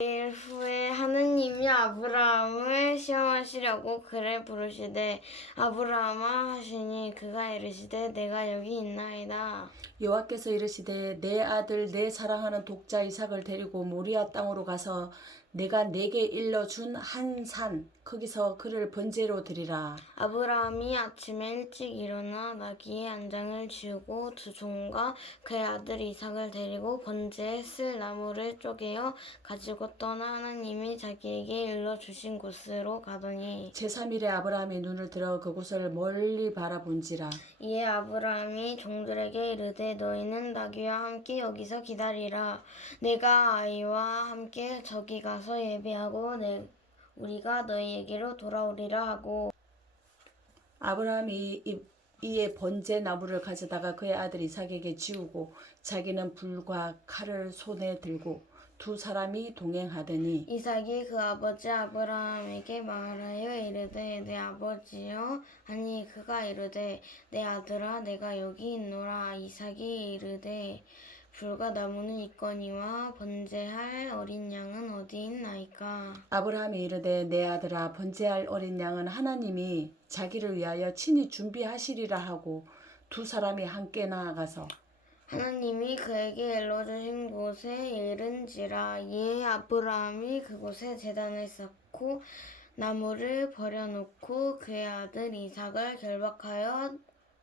일 후에 하느님이 아브라함을 시험하시려고 그를 부르시되 아브라함아 하시니 그가 이르시되 내가 여기 있나이다. 여호와께서 이르시되 내 아들 내 사랑하는 독자 이삭을 데리고 모리아 땅으로 가서 내가 내게 일러 준 한 산 거기서 그를 번제로 드리라. 아브라함이 아침에 일찍 일어나 나귀의 안장을 지우고 두 종과 그의 아들 이삭을 데리고 번제에 쓸 나무를 쪼개어 가지고 떠나 하나님이 자기에게 일러 주신 곳으로 가더니 제3일에 아브라함이 눈을 들어 그곳을 멀리 바라본지라. 이에 아브라함이 종들에게 이르되 너희는 나귀와 함께 여기서 기다리라 내가 아이와 함께 저기 가서 예배하고 내 우리가 너희에게로 돌아오리라 하고 아브라함이 이- 이에 번제 나무를 가져다가 그의 아들 이삭에게 지우고 자기는 불과 칼을 손에 들고 두 사람이 동행하더니 이삭이 그 아버지 아브라함에게 말하여 이르되 내 아버지여 아니 그가 이르되 내 아들아 내가 여기 있노라. 이삭이 이르되 불과 나무는 있거니와 번제할 어린 양은 어디 있나이까 아브라함이 이르되 내 아들아 번제할 어린 양은 하나님이 자기를 위하여 친히 준비하시리라 하고 두 사람이 함께 나아가서 하나님이 그에게 일러 주신 곳에 이른지라. 이에 아브라함이 그곳에 제단을 쌓고 나무를 버려놓고 그의 아들 이삭을 결박하여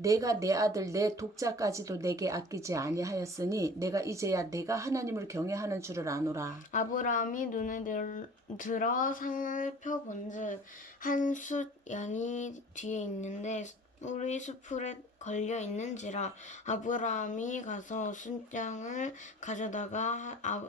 내가 내 아들 내 독자까지도 내게 아끼지 아니하였으니 내가 이제야 내가 하나님을 경외하는 줄을 아노라. 아브라함이 눈을 들, 들어 살펴본즉 한 숫 양이 뒤에 있는데 뿔이 수풀에 걸려 있는지라 아브라함이 가서 순장을 가져다가 아,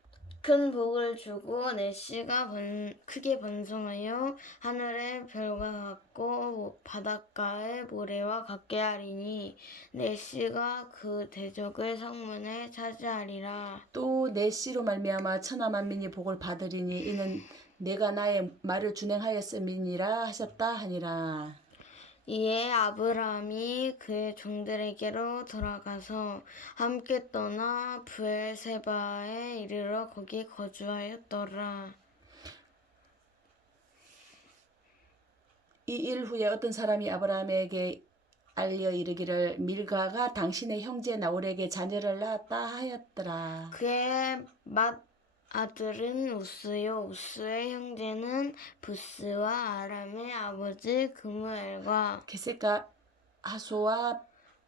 큰 복을 주고 내 씨가 번, 크게 번성하여 하늘의 별과 같고 바닷가의 모래와 같게 하리니 내 씨가 그 대적을 성문에 차지하리라. 또 내 씨로 말미암아 천하 만민이 복을 받으리니 이는 내가 나의 말을 준행하였음이니라 하셨다 하니라 이에 아브라함이 그의 종들에게로 돌아가서 함께 떠나 부엘세바에 이르러 거기 거주하였더라. 이 일 후에 어떤 사람이 아브라함에게 알려 이르기를 밀가가 당신의 형제 나홀에게 자녀를 낳았다 하였더라 그의 맏 아들은 우스요. 우스의 형제는 부스와 아람의 아버지 그무엘과 게세가 하소와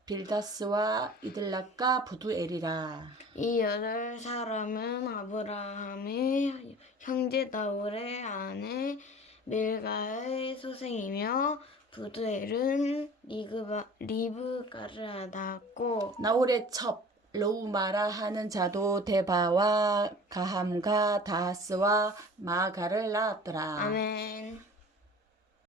빌다스와 이들락과 부두엘이라. 이 여덟 사람은 아브라함의 형제 나홀의 아내 밀가의 소생이며 부두엘은 리그바, 리브가를 낳았고. 나홀의 첩 로우마라 하는 자도 데바와 가함과 다하스와 마가를 낳았더라. 아멘